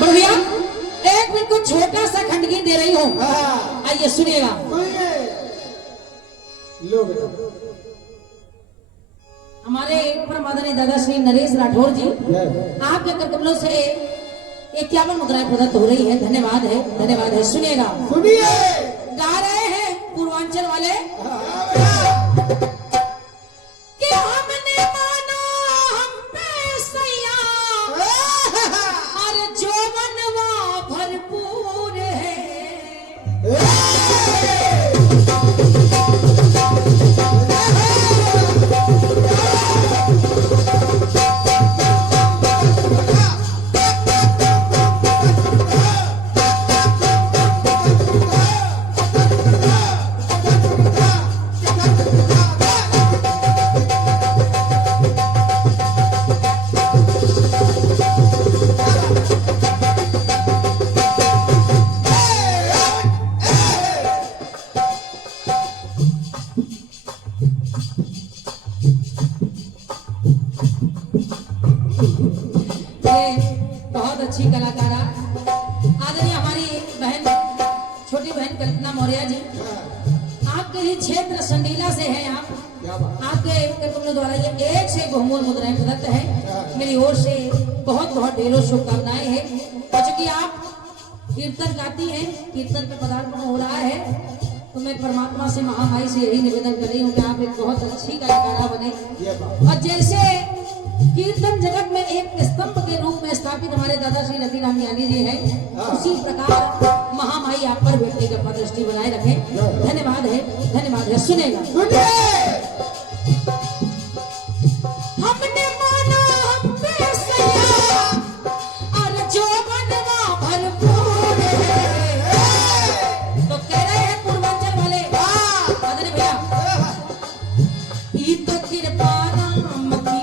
बड़ भैया एक मिनट को छोटा सा खंडगी दे रही हूँ, आइए सुनिएगा। हमारे परम आदरणीय दादा श्री नरेश राठौर जी आपके कदमों से 51 मुद्राएं प्रदत्त हो रही है। धन्यवाद है, धन्यवाद है। सुनिएगा, सुनिए। गा रहे हैं पूर्वांचल वाले कि हमने माना हम पे सैया और जौवनवा भरपूर है। बहुत अच्छी कलाकारा आदरणीय हमारी बहन छोटी बहन कल्पना मौर्य जी, आपके ही क्षेत्र संडीला से हैं आप। आपके कदमों द्वारा ये एक से बहुमूल्य मुद्राएं प्रदत्त है। मेरी ओर से बहुत बहुत ढेरों शुभकामनाएं हैं। चूंकि आप कीर्तन गाती हैं, कीर्तन पे पदार्पण हो रहा है, तो मैं परमात्मा से महामाई से यही निवेदन कर रही हूँ कि आप एक बहुत अच्छी कलाकारा बने। और जैसे कीर्तन जगत में एक स्तंभ के रूप में स्थापित हमारे दादा श्री रतिराम यानी जी हैं, उसी प्रकार महामाई आप पर व्यक्तिगत दृष्टि बनाए रखें। धन्यवाद है, धन्यवाद है। सुनेगा, हमने माना हम पे सैया और जौवनवा भरपूर है। तो कह रहे हैं पूर्वांचल वाले आदरणीय भैया, ई तो कृपा राम की,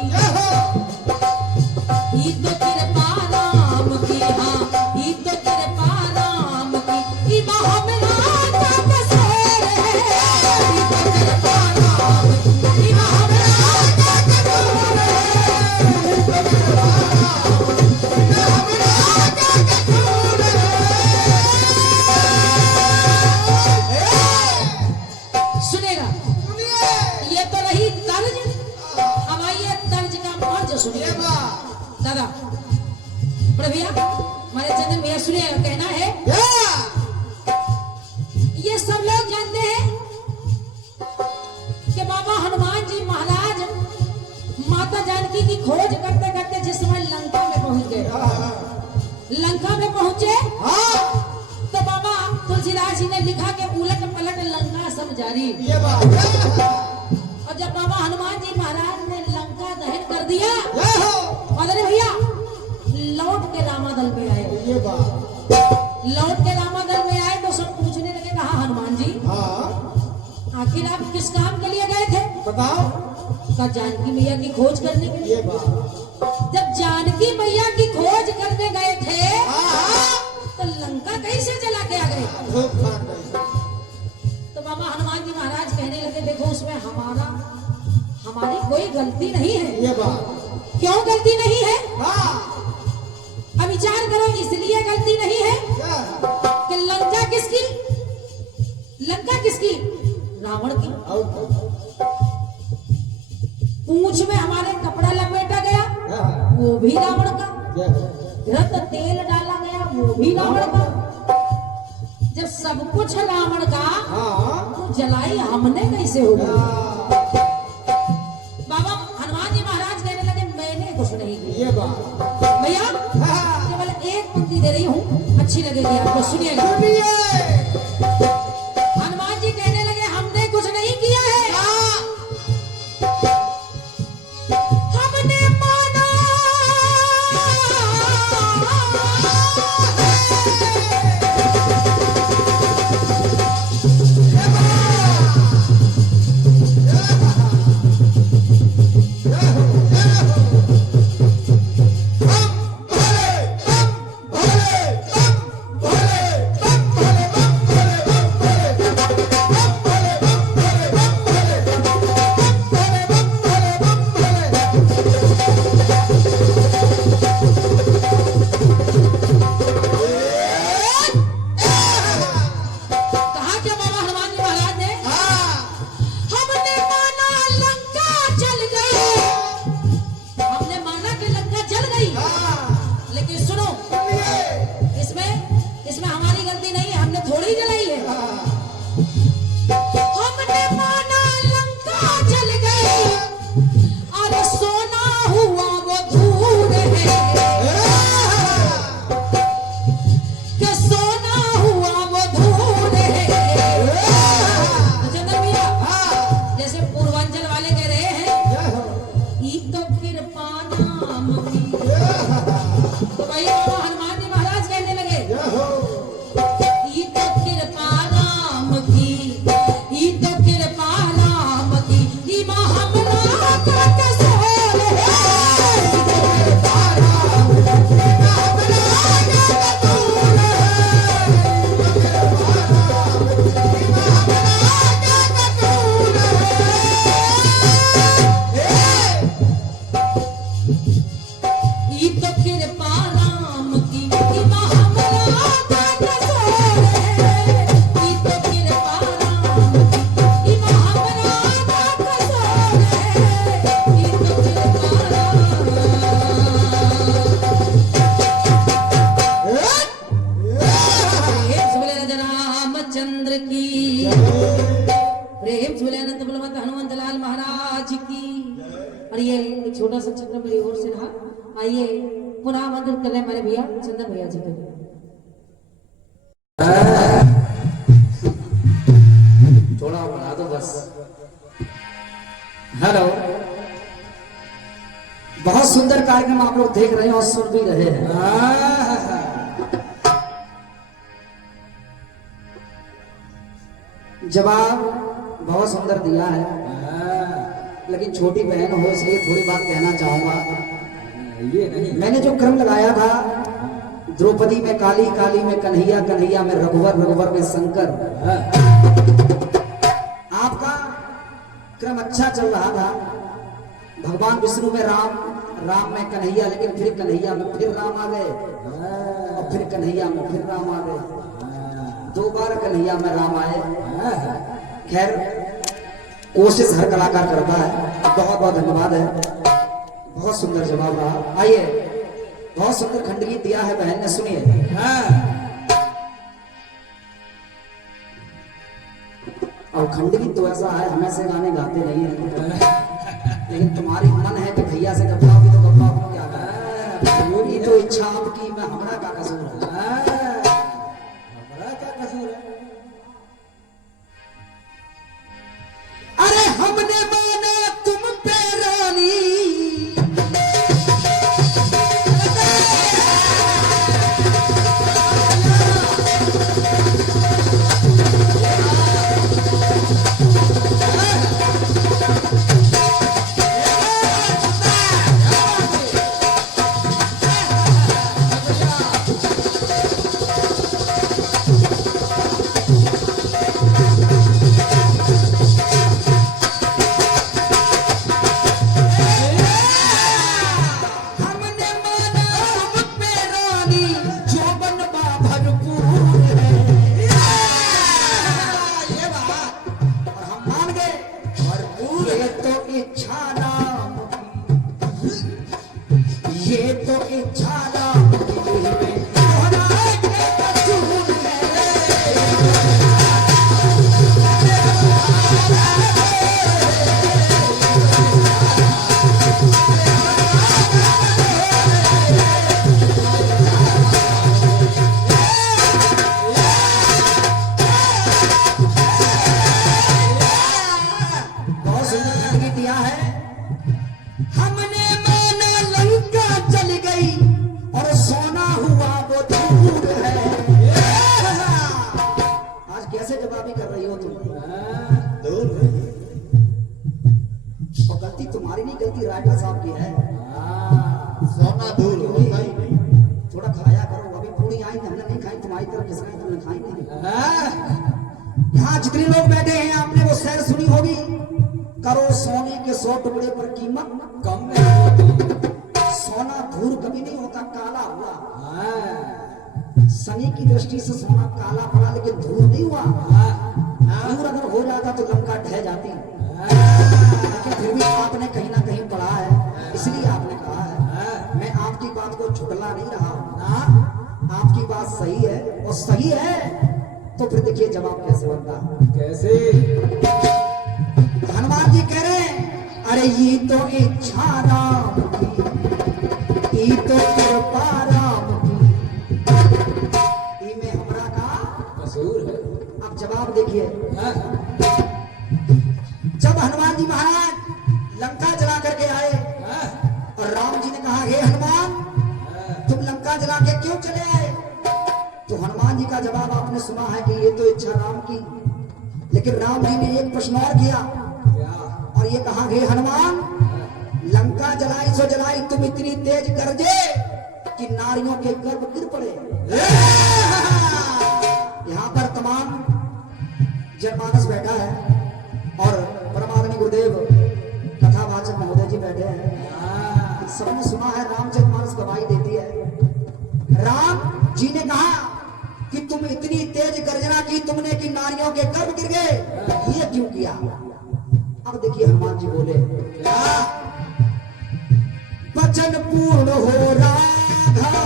ई तो कृपा राम की, हाँ ई तो कृपा राम की, ई हमरा का कसूर है। ई तो कृपा राम की, ई हमरा का कसूर है। सुनेगा, ये तो रही तर्ज। अब आइए तर्ज का मर्ज सुनिए दादा बड़े भैया, हमारे चंदन भैया। सुनिएगा, कहना है ये सब लोग जानते हैं कि बाबा हनुमान जी महाराज माता जानकी की खोज करते करते जिस समय लंका में पहुंच गए, लंका में पहुंचे तो बाबा तुलसीदास जी ने लिखा कि उलट पलट लंका सब जारी। और जब बाबा हनुमान जी महाराज ने लंका दहन कर दिया, अरे भैया लौट के रामादल में आए। लौट के रामादल में आए तो सब पूछने लगे, कहा हनुमान जी आखिर आप किस काम के लिए गए थे? बताओ। का जानकी मैया की खोज करने के लिए। जब जानकी मैया की खोज करने गए थे तो लंका कैसे जला के आ गए? तो बाबा हनुमान जी महाराज कहने लगे, देखो उसमें हमारी कोई गलती नहीं है। क्यों गलती नहीं है? अब विचार करो, इसलिए गलती नहीं है कि लंका किसकी? लंका किसकी? रावण की। पूंछ में हमारे कपड़ा लपेटा गया, वो भी रावण का। रत तेल डाला गया, वो भी रावण का। जब सब कुछ रावण का, तो जलाई हमने कैसे होगी? बाबा हनुमान जी महाराज कहने लगे, मैंने कुछ नहीं किया भैया। केवल एक पंक्ति दे रही हूँ, अच्छी लगेगी आपको, सुनिएगा। हनुमान जी कहने लगे, हमने कुछ नहीं किया है। हमने माना की ओर से रहा। आइए पुनः आमंत्रित कर रहे हमारे भैया चंदन भैया जी को। थोड़ा बना दो बस। हेलो, बहुत सुंदर कार्यक्रम आप लोग देख रहे हैं और सुन भी रहे हैं। जवाब बहुत सुंदर दिया है, लेकिन छोटी बहन हो इसलिए थोड़ी बात कहना चाहूंगा। ये नहीं, मैंने जो क्रम लगाया था, द्रौपदी में काली, काली में कन्हैया, कन्हैया में रघुवर, रघुवर में शंकर, आपका क्रम अच्छा चल रहा था। भगवान विष्णु में राम, राम में कन्हैया, लेकिन फिर कन्हैया में फिर राम आ गए और फिर कन्हैया में फिर राम आ गए। 2 बार कन्हैया में राम आए। खैर, कोशिश हर कलाकार करता है। बहुत बहुत धन्यवाद है, बहुत सुंदर जवाब रहा। आइए, बहुत सुंदर खंडगीत दिया है बहन ने, सुनिए। और खंडगीत तो ऐसा है, हमें से गाने गाते नहीं है, लेकिन तुम्हारी मन है कि भैया से गप्पाओगी तो गप्पाओ, क्या करें? ये तो इच्छा आपकी, मैं हमारा क्या कसूर है? हमारा क्या कसूर है? अरे हमने माना तुम पे रानी, यहाँ जितने लोग बैठे हैं आपने वो शेर सुनी होगी, करो सोने के 100 टुकड़े पर कीमत कम नहीं होती। सोना धूल कभी नहीं होता, काला हुआ। शनि की दृष्टि से सोना काला पड़ा, लेकिन धूल नहीं हुआ। धूल अगर हो जाता तो लंका ढह जाती, लेकिन फिर भी आपने कहीं ना कहीं पढ़ा है, इसलिए आपने कहा है। मैं आपकी बात को झुटला नहीं रहा हूं, आपकी बात सही है, और सही है तो फिर देखिए जवाब कैसे बनता है। कैसे? हनुमान जी कह रहे हैं, अरे ये तो इच्छा राम की, ये तो कृपा राम की, ये में हमरा का कसूर है। अब जवाब देखिए। जब हनुमान जी महाराज लंका जला करके आए और राम जी ने कहा, हे हनुमान तुम लंका जला के क्यों चले आए? तो हनुमान जी का जवाब आपने सुना है कि ये तो इच्छा राम की, लेकिन राम जी ने एक प्रश्न और किया और ये कहा, हे हनुमान लंका जलाई सो जलाई, तुम इतनी तेज गरजे कि नारियों के गर्भ गिर पड़े। यहाँ पर तमाम जनमानस बैठा है और परमात्मा गुरुदेव कथावाचक महोदय जी बैठे हैं। सबने सुना है रामचरितमानस गवाही देती है। राम जी ने कहा कि तुम इतनी तेज गर्जना की तुमने कि नारियों के गर्भ गिर गए, ये क्यों किया? अब देखिए हनुमान जी बोले, क्या वचन पूर्ण हो राघव,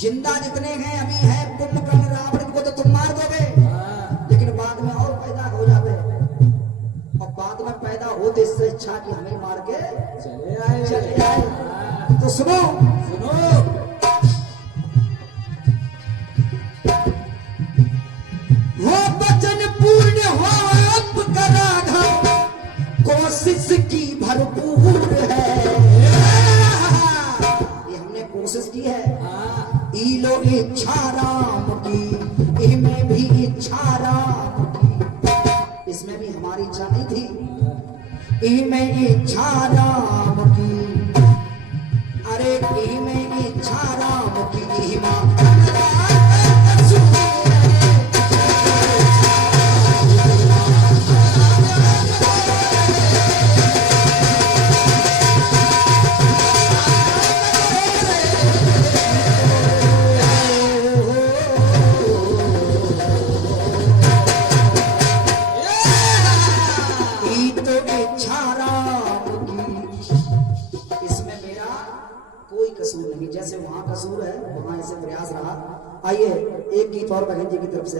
जिंदा जितने हैं अभी है कुंभकर्ण रावण को तो तुम मार दोगे, लेकिन बाद में और पैदा हो जाते और बाद में पैदा होते इससे इच्छा कि हमें मार के चले आए। तो सुनो वो वचन पूर्ण हो अब कराधा कोशिश की भरपूर है। ये हमने कोशिश की है। ईलो इच्छा राम की, इनमें भी इच्छा राम की, इसमें भी हमारी इच्छा नहीं थी। इनमें इच्छा राम की, अरे इनमें इच्छा राम की, इमा कसूर नहीं, जैसे वहां कसूर है वहां ऐसे प्रयास रहा। आइए एक गीत और बहन जी की तरफ से